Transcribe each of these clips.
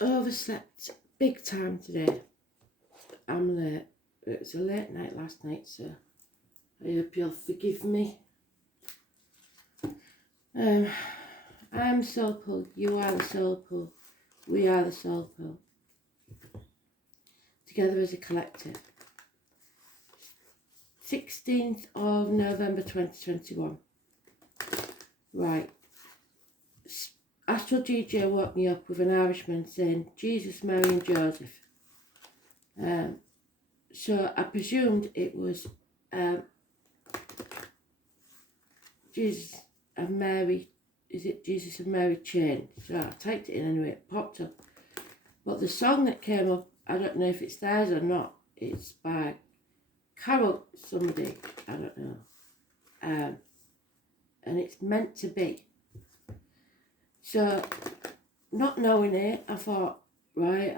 overslept big time today. I'm late. It was a late night last night, so I hope you'll forgive me. I'm Soul Pull, you are the Soul Pull, we are the Soul Pull. Together as a collective. 16th of November 2021. Right. Astral DJ woke me up with an Irishman saying Jesus, Mary and Joseph. So I presumed it was Jesus and Mary. Is it Jesus and Mary chain? So I typed it in anyway, it popped up. But the song that came up, I don't know if it's theirs or not. It's by Carol somebody, I don't know. And it's Meant to Be. So, not knowing it, I thought, right,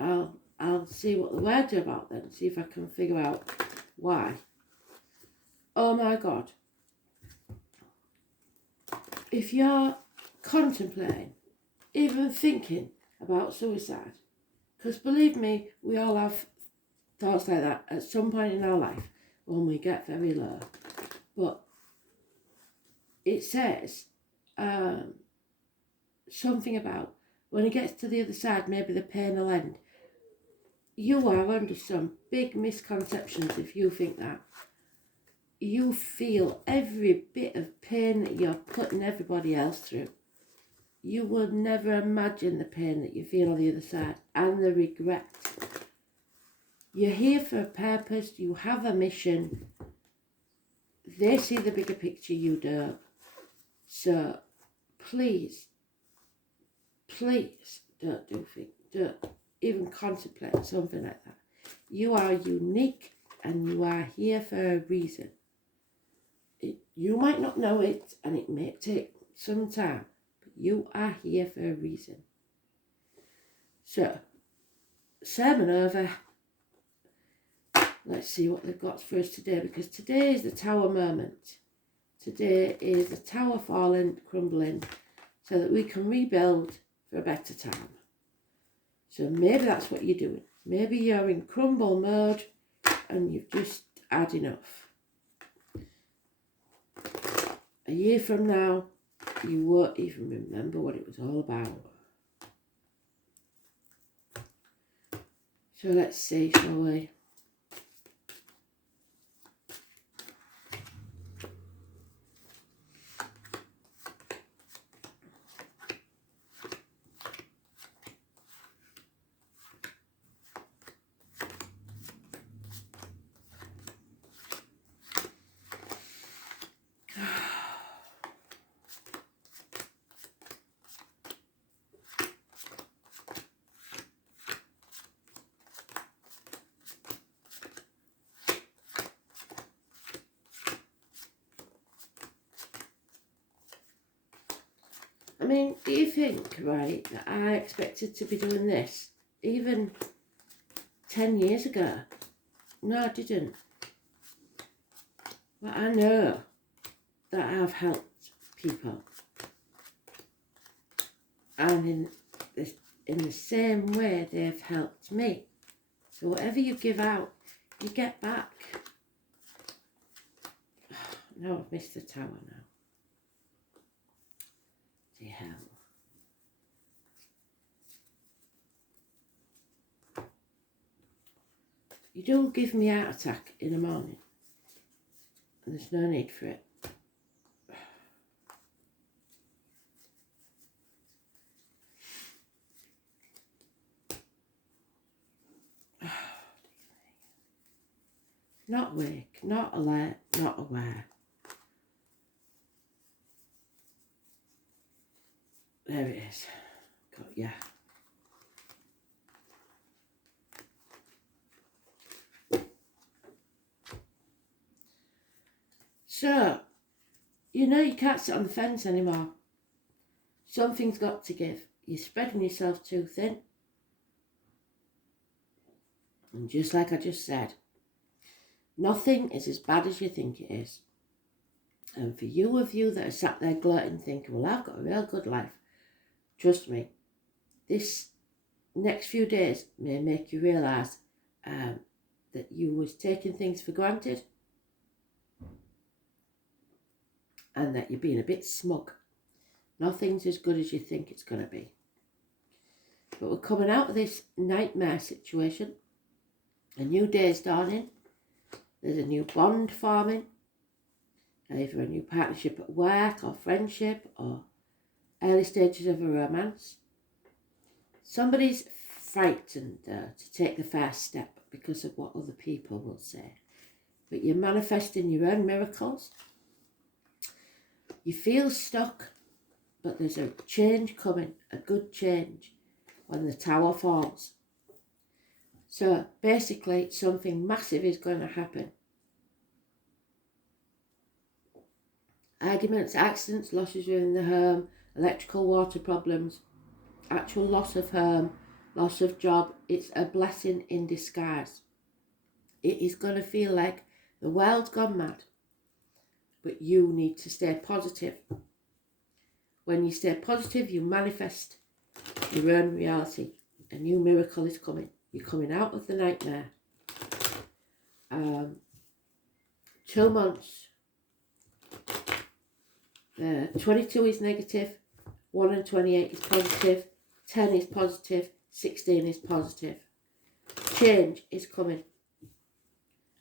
I'll see what the words are about then, see if I can figure out why. Oh my God. If you're contemplating, even thinking about suicide, because believe me, we all have thoughts like that at some point in our life when we get very low. But it says something about when it gets to the other side, maybe the pain will end. You are under some big misconceptions if you think that. You feel every bit of pain that you're putting everybody else through. You will never imagine the pain that you feel on the other side and the regret. You're here for a purpose, you have a mission. They see the bigger picture, you don't. So please don't even contemplate something like that. You are unique and you are here for a reason. You might not know it and it may take some time, but you are here for a reason. So, sermon over. Let's see what they've got for us today, because today is the tower moment. Today is the tower falling, crumbling, so that we can rebuild for a better time. So maybe that's what you're doing. Maybe you're in crumble mode and you've just had enough. A year from now, you won't even remember what it was all about. So let's see, shall we? I mean, do you think, right, that I expected to be doing this even 10 years ago? No, I didn't. But I know that I've helped people. And in the same way they've helped me. So whatever you give out, you get back. No, I've missed the tower now. The hell. You don't give me a heart attack in the morning. And there's no need for it. Not awake, not alert, not aware. There it is. Got ya. So, you know you can't sit on the fence anymore. Something's got to give. You're spreading yourself too thin. And just like I just said, nothing is as bad as you think it is. And for you that are sat there gloating thinking, well, I've got a real good life. Trust me, this next few days may make you realise that you was taking things for granted and that you're being a bit smug. Nothing's as good as you think it's going to be. But we're coming out of this nightmare situation. A new day's dawning. There's a new bond forming. Either a new partnership at work or friendship or early stages of a romance. Somebody's frightened to take the first step because of what other people will say. But you're manifesting your own miracles. You feel stuck, but there's a change coming, a good change, when the tower falls. So basically, something massive is going to happen. Arguments, accidents, losses within the home, electrical water problems, actual loss of home, loss of job. It's a blessing in disguise. It is going to feel like the world's gone mad, but you need to stay positive. When you stay positive, you manifest your own reality. A new miracle is coming. You're coming out of the nightmare. 2 months. 22 is negative, 1 and 28 is positive, 10 is positive, 16 is positive. Change is coming.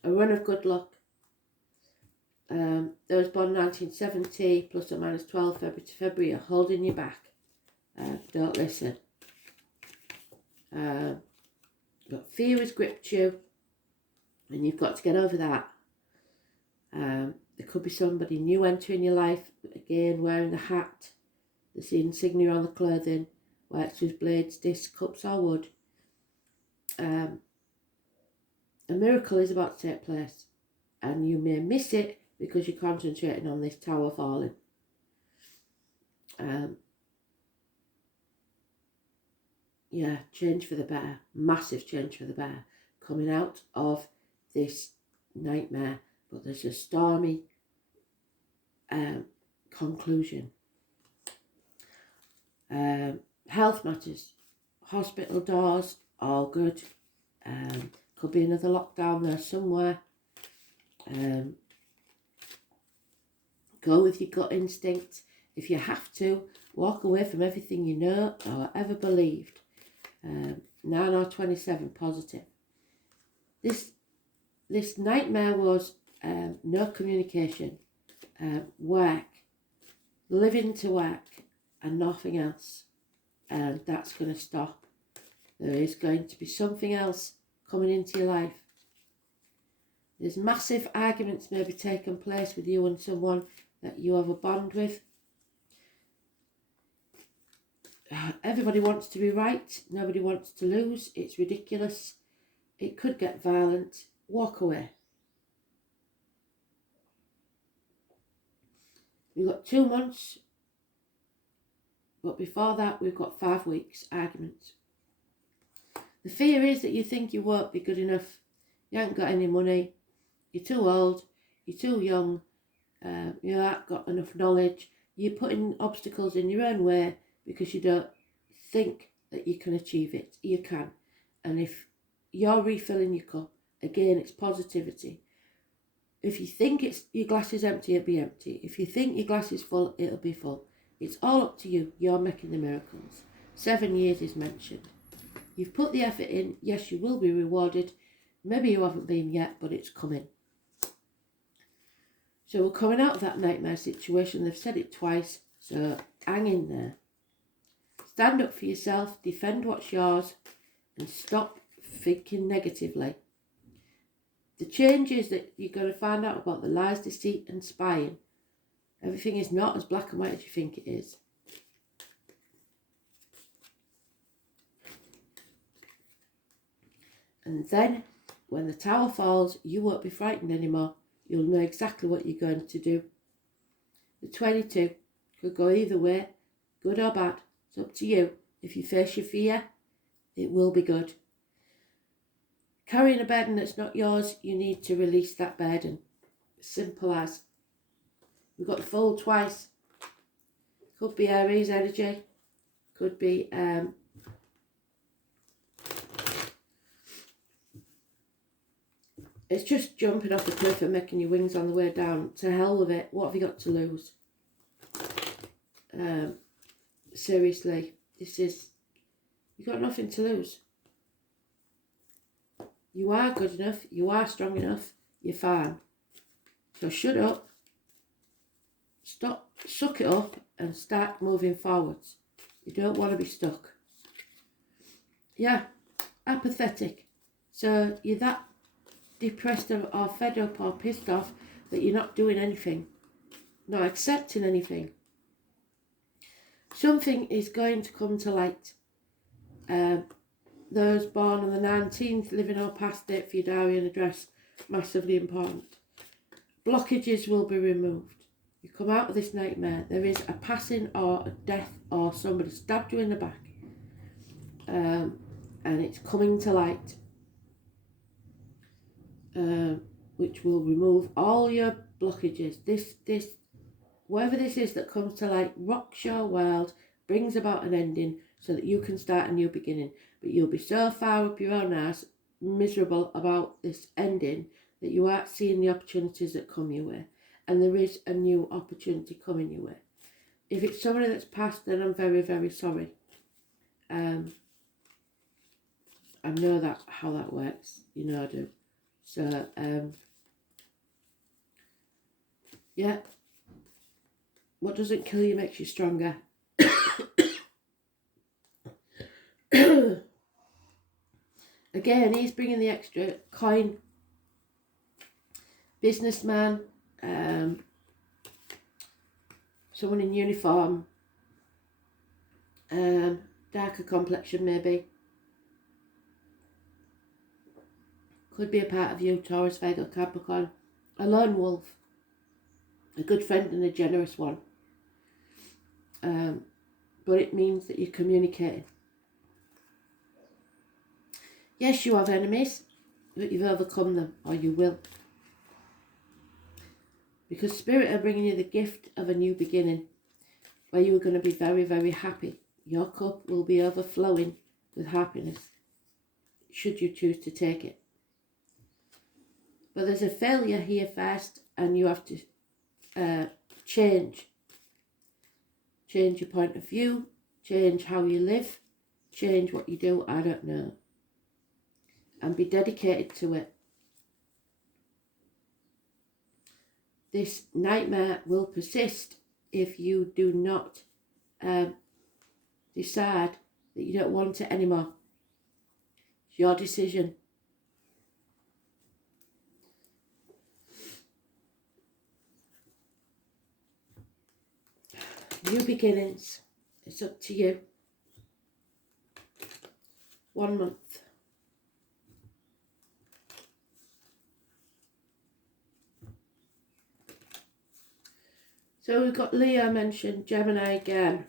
A run of good luck. Those born 1970, plus or minus 12 February to February, are holding you back. Don't listen. But fear has gripped you, and you've got to get over that. There could be somebody new entering your life, again wearing the hat, the insignia on the clothing, works with blades, discs, cups or wood. A miracle is about to take place, and you may miss it because you're concentrating on this tower falling. Change for the better, massive change for the better, coming out of this nightmare, but there's a stormy conclusion. Health matters, hospital doors, all good. Could be another lockdown there somewhere. Go with your gut instinct. If you have to, walk away from everything you know or ever believed. 9 or 27 positive. This nightmare was no communication, work, living to work and nothing else. And that's going to stop. There is going to be something else coming into your life. There's massive arguments maybe taking place with you and someone that you have a bond with. Everybody wants to be right. Nobody wants to lose. It's ridiculous. It could get violent. Walk away. We've got 2 months. But before that, we've got 5 weeks arguments. The fear is that you think you won't be good enough. You haven't got any money. You're too old. You're too young. You haven't got enough knowledge. You're putting obstacles in your own way because you don't think that you can achieve it. You can. And if you're refilling your cup, again, it's positivity. If you think your glass is empty, it'll be empty. If you think your glass is full, it'll be full. It's all up to you. You're making the miracles. 7 years is mentioned. You've put the effort in. Yes, you will be rewarded. Maybe you haven't been yet, but it's coming. So we're coming out of that nightmare situation. They've said it twice, so hang in there. Stand up for yourself, defend what's yours, and stop thinking negatively. The changes that you're going to find out about the lies, deceit and spying. Everything is not as black and white as you think it is. And then, when the tower falls, you won't be frightened anymore. You'll know exactly what you're going to do. The 22 could go either way, good or bad. It's up to you. If you face your fear, it will be good. Carrying a burden that's not yours, you need to release that burden. Simple as. We've got the Fool twice. Could be Aries energy. Could be It's just jumping off the cliff and making your wings on the way down. To hell with it. What have you got to lose? Seriously, you've got nothing to lose. You are good enough. You are strong enough. You're fine. So shut up. Stop. Suck it up and start moving forwards. You don't want to be stuck. Yeah, apathetic. So you're that depressed or fed up or pissed off that you're not doing anything, not accepting anything. Something is going to come to light. Those born on the 19th, living or past date for your diary and address, massively important. Blockages will be removed. You come out of this nightmare, there is a passing or a death or somebody stabbed you in the back. And it's coming to light. Which will remove all your blockages. Whatever this is that comes to light, rocks your world, brings about an ending so that you can start a new beginning. But you'll be so far up your own ass, miserable about this ending, that you aren't seeing the opportunities that come your way. And there is a new opportunity coming your way. If it's somebody that's passed, then I'm very, very sorry. I know how that works. You know I do. So, yeah. What doesn't kill you makes you stronger. Again, he's bringing the extra coin. Businessman. Someone in uniform. Darker complexion maybe. Could be a part of you, Taurus, Virgo, Capricorn. A lone wolf. A good friend and a generous one. But it means that you're communicating. Yes, you have enemies, but you've overcome them, or you will. Because Spirit are bringing you the gift of a new beginning, where you are going to be very, very happy. Your cup will be overflowing with happiness, should you choose to take it. But there's a failure here first, and you have to change. Change your point of view, change how you live, change what you do, I don't know. And be dedicated to it. This nightmare will persist if you do not decide that you don't want it anymore. It's your decision. New beginnings. It's up to you. 1 month. So we've got Leo mentioned, Gemini again.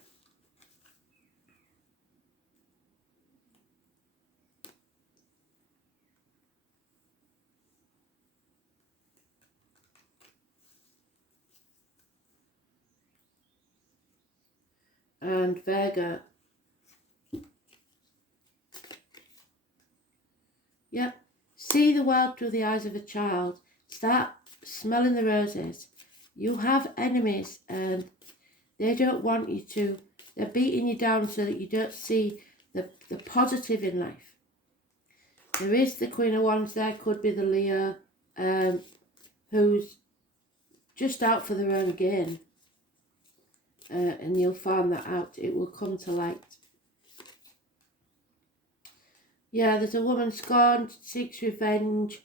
And Virgo. Yep. See the world through the eyes of a child. Start smelling the roses. You have enemies and they don't want you to. They're beating you down so that you don't see the positive in life. There is the Queen of Wands there. Could be the Leo who's just out for their own gain. And you'll find that out. It will come to light. Yeah, there's a woman scorned, seeks revenge,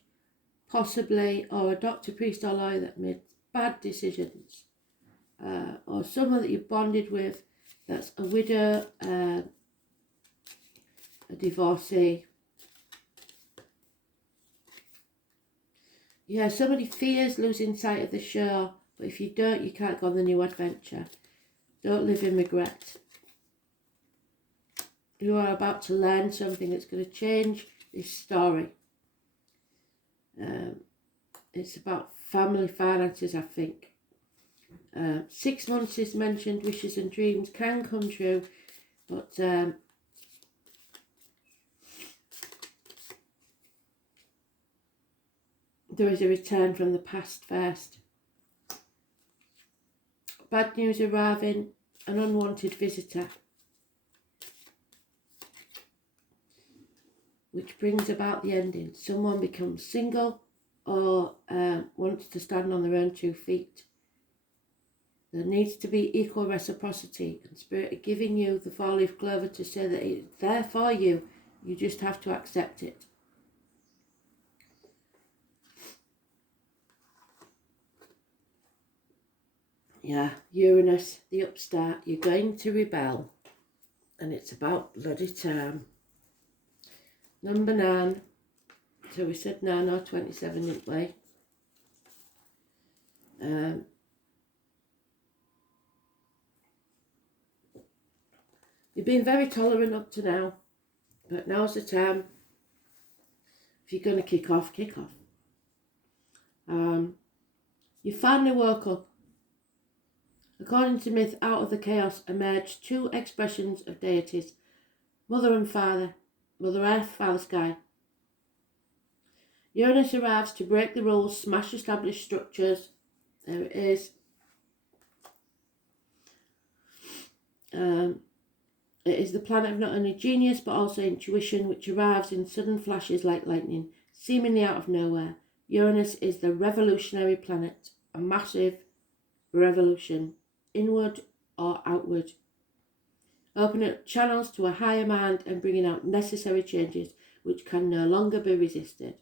possibly, or a doctor, priest or lawyer that made bad decisions. Or someone that you bonded with that's a widow, a divorcee. Yeah, somebody fears losing sight of the shore, but if you don't, you can't go on the new adventure. Don't live in regret. You are about to learn something that's going to change this story. It's about family finances, I think. 6 months is mentioned, wishes and dreams can come true, but there is a return from the past first. Bad news arriving, an unwanted visitor, which brings about the ending. Someone becomes single or wants to stand on their own 2 feet. There needs to be equal reciprocity, and Spirit are giving you the 4-leaf clover to say that it's there for you. You just have to accept it. Yeah, Uranus, the upstart, you're going to rebel, and it's about bloody time. Number 9, so we said 9 or 27, didn't we? You've been very tolerant up to now, but now's the time. If you're going to kick off, kick off. You finally woke up. According to myth, out of the chaos emerged 2 expressions of deities, Mother and Father, Mother Earth, Father Sky. Uranus arrives to break the rules, smash established structures. There it is. It is the planet of not only genius but also intuition, which arrives in sudden flashes like lightning, seemingly out of nowhere. Uranus is the revolutionary planet, a massive revolution, inward or outward, opening up channels to a higher mind and bringing out necessary changes which can no longer be resisted.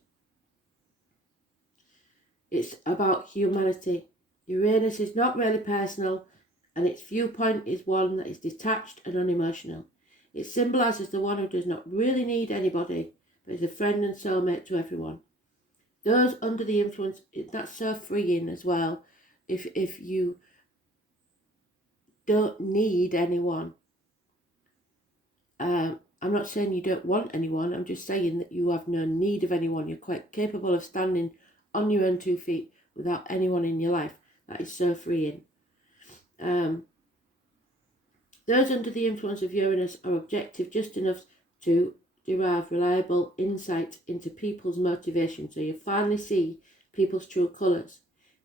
It's about humanity. Uranus is not really personal, and its viewpoint is one that is detached and unemotional. It symbolises the one who does not really need anybody, but is a friend and soulmate to everyone. Those under the influence, that's so freeing as well. If you don't need anyone, I'm not saying you don't want anyone, I'm just saying that you have no need of anyone. You're quite capable of standing on your own 2 feet without anyone in your life. That is so freeing. Those under the influence of Uranus are objective just enough to derive reliable insight into people's motivation, so you finally see people's true colours.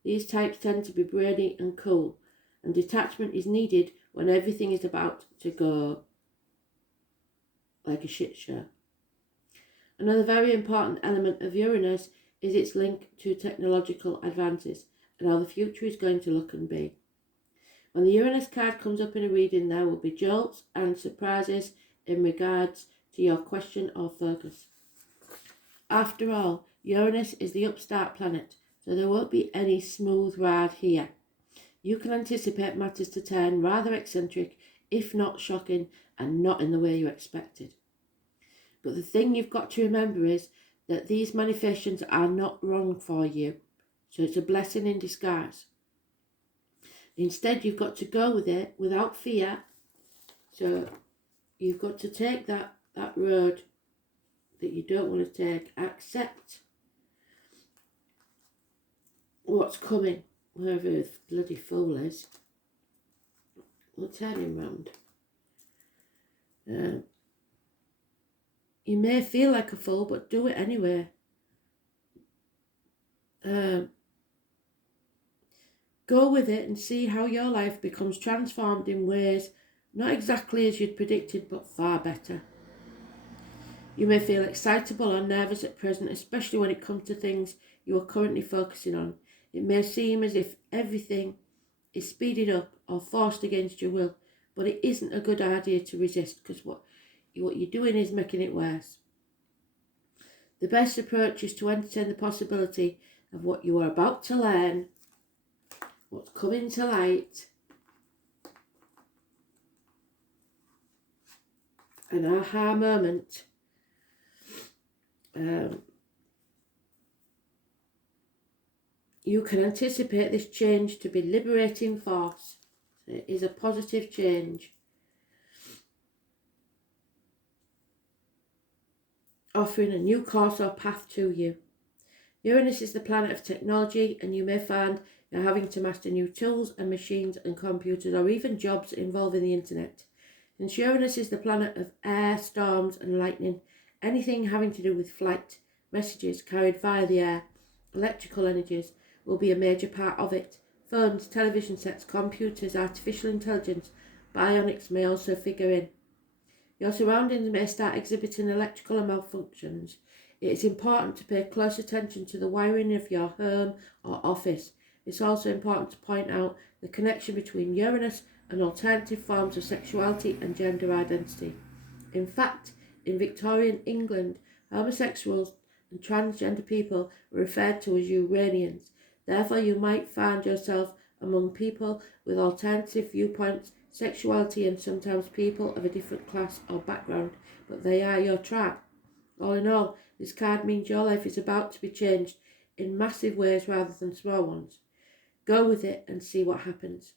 These types tend to be brainy and cool, and detachment is needed when everything is about to go like a shit show. Another very important element of Uranus is its link to technological advances and how the future is going to look and be. When the Uranus card comes up in a reading, there will be jolts and surprises in regards to your question or focus. After all, Uranus is the upstart planet, so there won't be any smooth ride here. You can anticipate matters to turn rather eccentric, if not shocking, and not in the way you expected. But the thing you've got to remember is that these manifestations are not wrong for you, so it's a blessing in disguise. Instead, you've got to go with it without fear. So you've got to take that road that you don't want to take. Accept what's coming, wherever the bloody fool is. We'll turn him round. You may feel like a fool, but do it anyway. Go with it and see how your life becomes transformed in ways not exactly as you'd predicted, but far better. You may feel excitable or nervous at present, especially when it comes to things you are currently focusing on. It may seem as if everything is speeded up or forced against your will, but it isn't a good idea to resist, because what you're doing is making it worse. The best approach is to entertain the possibility of what you are about to learn, what's coming to light, an aha moment. You can anticipate this change to be liberating force. So it is a positive change, offering a new course or path to you. Uranus is the planet of technology, and you may find you're having to master new tools and machines and computers, or even jobs involving the internet. Since Uranus is the planet of air, storms and lightning, anything having to do with flight, messages carried via the air, Electrical energies will be a major part of it. Phones, television sets, computers, artificial intelligence, bionics may also figure in. Your surroundings may start exhibiting electrical malfunctions. It is important to pay close attention to the wiring of your home or office. It's also important to point out the connection between Uranus and alternative forms of sexuality and gender identity. In fact, in Victorian England, homosexuals and transgender people were referred to as Uranians. Therefore, you might find yourself among people with alternative viewpoints, sexuality, and sometimes people of a different class or background, but they are your tribe. All in all, this card means your life is about to be changed in massive ways rather than small ones. Go with it and see what happens.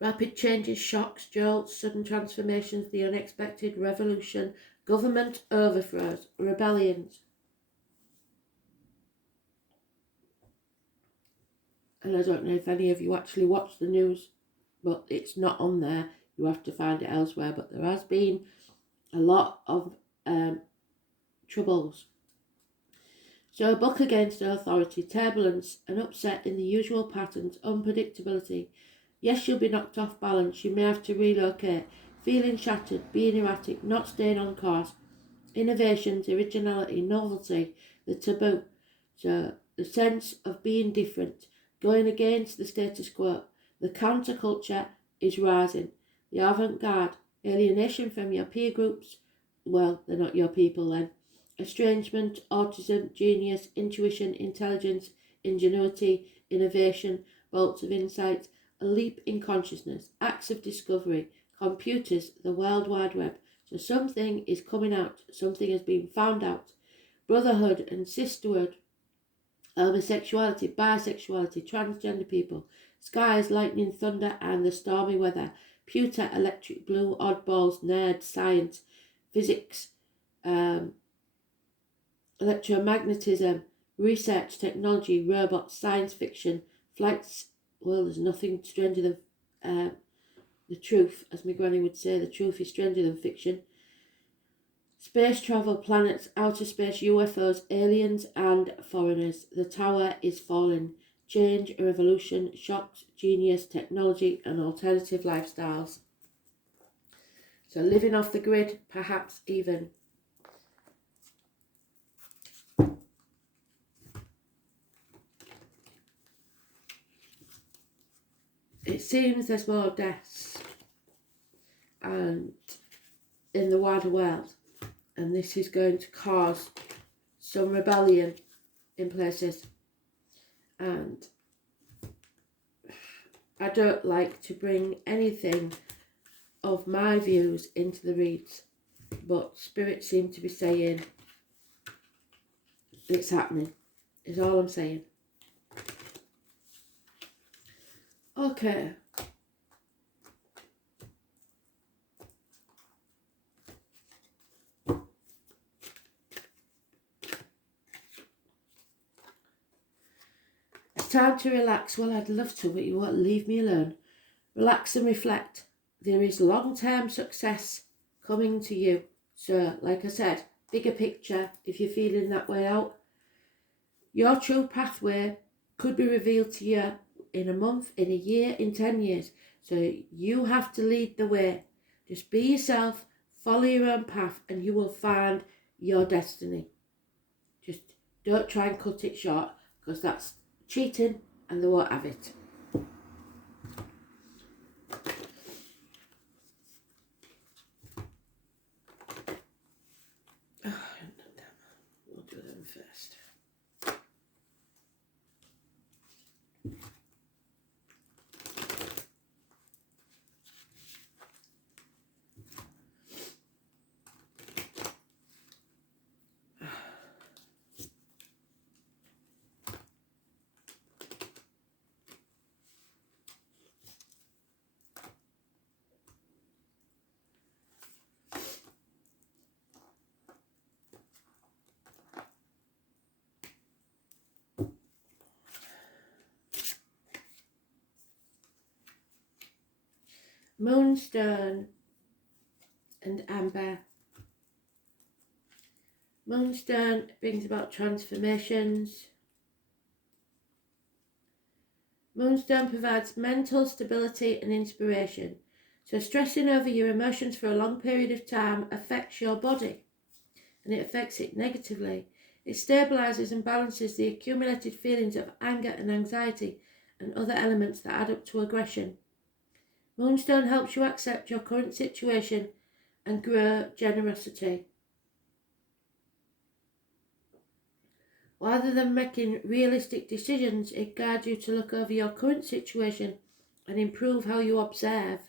Rapid changes, shocks, jolts, sudden transformations, the unexpected, revolution, government overthrows, rebellions. And I don't know if any of you actually watch the news, but it's not on there. You have to find it elsewhere. But there has been a lot of troubles. So buck against authority, turbulence, and upset in the usual patterns, unpredictability. Yes, you'll be knocked off balance. You may have to relocate, feeling shattered, being erratic, not staying on course. Innovations, originality, novelty, the taboo. So the sense of being different, going against the status quo. The counterculture is rising. The avant-garde, alienation from your peer groups. Well, they're not your people then. Estrangement, autism, genius, intuition, intelligence, ingenuity, innovation, bolts of insight, a leap in consciousness, acts of discovery, computers, the World Wide Web. So something is coming out, something has been found out. Brotherhood and sisterhood, homosexuality, bisexuality, transgender people, skies, lightning, thunder, and the stormy weather, pewter, electric blue, oddballs, nerds, science, physics, electromagnetism, research, technology, robots, science fiction, flights. Well, there's nothing stranger than the truth, as my granny would say. The truth is stranger than fiction. Space travel, planets, outer space, UFOs, aliens, and foreigners. The tower is falling. Change, revolution, shocks, genius, technology, and alternative lifestyles. So living off the grid, perhaps even. It seems there's more deaths and in the wider world, and this is going to cause some rebellion in places. And I don't like to bring anything of my views into the reads, but Spirit seem to be saying it's happening, is all I'm saying. Okay. It's time to relax. Well, I'd love to, but you won't leave me alone. Relax and reflect. There is long-term success coming to you. So, like I said, bigger picture, if you're feeling that way out. Your true pathway could be revealed to you in a month, in a year, in 10 years. So you have to lead the way. Just be yourself, follow your own path, and you will find your destiny. Just don't try and cut it short, because that's cheating and they won't have it. We'll do them first. Moonstone and Amber. Moonstone brings about transformations, Moonstone provides mental stability and inspiration. So stressing over your emotions for a long period of time affects your body, and it affects it negatively. It stabilises and balances the accumulated feelings of anger and anxiety and other elements that add up to aggression. Moonstone helps you accept your current situation and grow generosity. Rather than making realistic decisions, it guides you to look over your current situation and improve how you observe.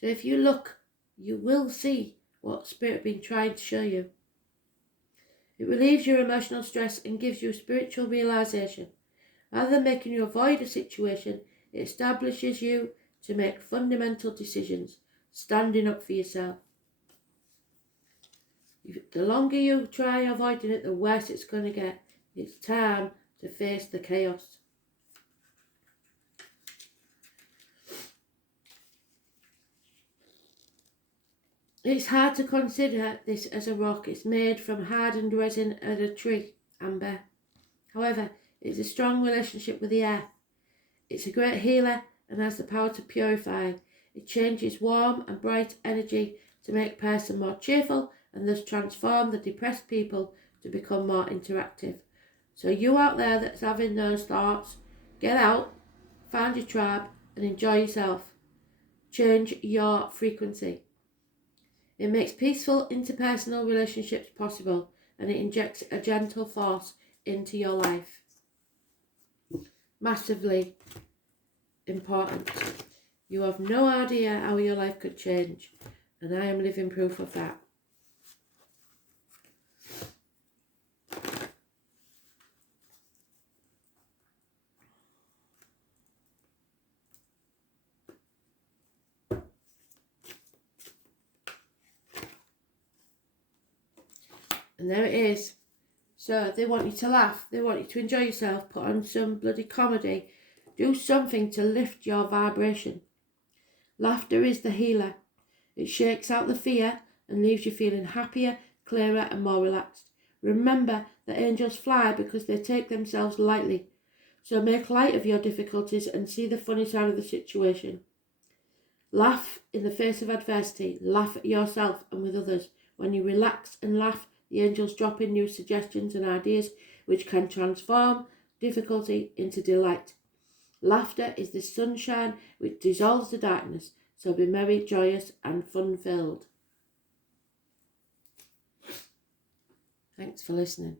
So if you look, you will see what Spirit has been trying to show you. It relieves your emotional stress and gives you spiritual realization. Rather than making you avoid a situation, it establishes you to make fundamental decisions, standing up for yourself. The longer you try avoiding it, the worse it's going to get. It's time to face the chaos. It's hard to consider this as a rock. It's made from hardened resin of a tree, amber. However, it's a strong relationship with the earth. It's a great healer and has the power to purify. It changes warm and bright energy to make a person more cheerful and thus transform the depressed people to become more interactive. So you out there that's having those thoughts, get out, find your tribe and enjoy yourself. Change your frequency. It makes peaceful interpersonal relationships possible, and it injects a gentle force into your life. Massively important. You have no idea how your life could change, and I am living proof of that. And there it is. So they want you to laugh, they want you to enjoy yourself, put on some bloody comedy, do something to lift your vibration. Laughter is the healer. It shakes out the fear and leaves you feeling happier, clearer and more relaxed. Remember that angels fly because they take themselves lightly. So make light of your difficulties and see the funny side of the situation. Laugh in the face of adversity. Laugh at yourself and with others. When you relax and laugh, the angels drop in new suggestions and ideas which can transform difficulty into delight. Laughter is the sunshine which dissolves the darkness, so be merry, joyous and fun-filled. Thanks for listening.